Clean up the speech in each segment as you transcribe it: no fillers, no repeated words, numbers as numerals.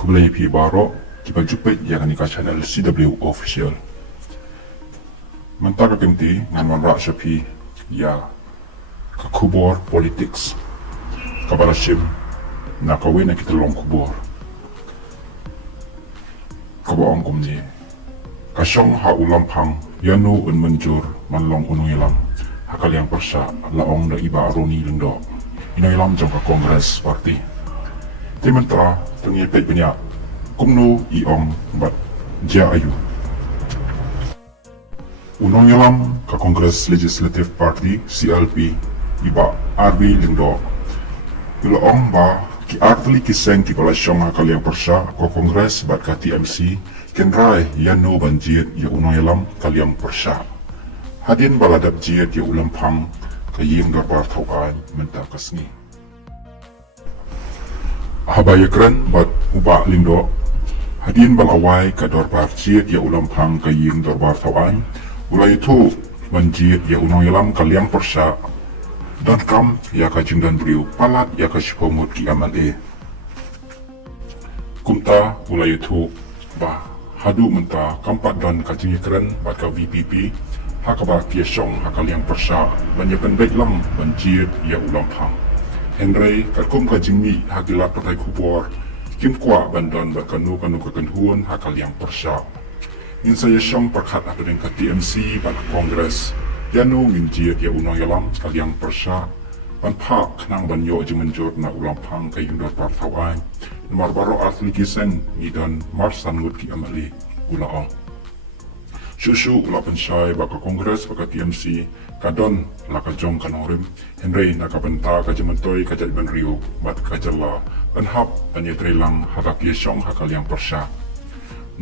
Khubor pi baro kita jumpa yang ni ka channel CW official. Mentaka kenti ngan manra shapi ya ka Khubor politics kabarashim na kawin na kita long Khubor. Kabaong kumni kasyong ha ulam pang yanu un menjur manlong unung ilam hakal yang persya laong na iba aroni lendo ino ilam jang ka kongres parti timentra tungi pet banyak kumno iong bat ja ayu unung ilam ka kongres legislative party CLP iba RB lendo ilaong ba ki artli kiseng ki palasyong hakal yang persya ko kongres bat ka TMC kenrai yanu banjir ya unong ilam kaliang persya hadin baladap jir ya ulam pang kaying darbar tauan menta kasni habaya keren bat ubah lindo hadin balawai ka darbar jir ya ulam pang kaying darbar tauan ulai itu banjir ya unong ilam kaliang persya dan kam ya ka jingdan beriu palat ya ka shipomut ki amale kumta ulai itu bah hadu menta kampat dan kacing keren baka VPP hakaba kiasyong hakal yang persya banyakan baik lam banjir ya ulam pang Henry katkum kacing mi hakila partai Khubor kim kwa bandan bakanu kanu kekenhuan hakal yang persya in saya syong perkhat apa dengan TMC baka kongres yanu minjir ya unong yalam kal yang persya ban pak nang banyo jemenjur na ulam pang kayung dot partawan nomor baru asli kisen nidan marsan ngut ki amali ulaong susu ulapan syai baka kongres baka TMC kadon laka jong kanorim Henry nakabenta ka jementoy ka jadban rio bat ka jala ban hap panyetrelang hakak yesyong hakal yang persya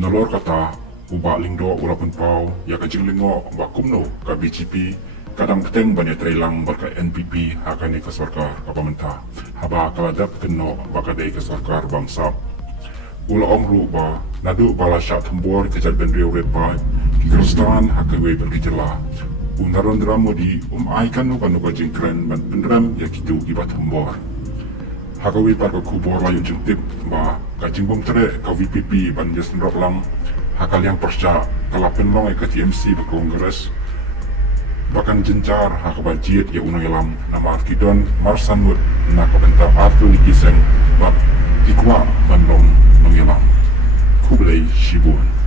nolor kata ubak lingdo ulapan pau ya ka jinglingo bak kumno ka BGP kadang keteng banyak terelang berka NPP hakani ke sarkar ka pemerintah haba kaladap keno bakadai ke sarkar bangsa ula omru ba nadu bala syat hembor kejar bendrio red ba kikristan hakawe bergejala undaron dramo di aikanu kanu ka jingkren ban pendram ya kitu ibat hembor hakawe par ka Khubor layu jengtip ba ka jingbom tere ka VPP ban jasen lang hakal yang persya kalapen long ke TMC ke kongres bahkan jencar hakabajiet ya unang ilam nama arkidon marsanut na kabenta artu likiseng bak ikwa bandong nong ilam Khubor Shibun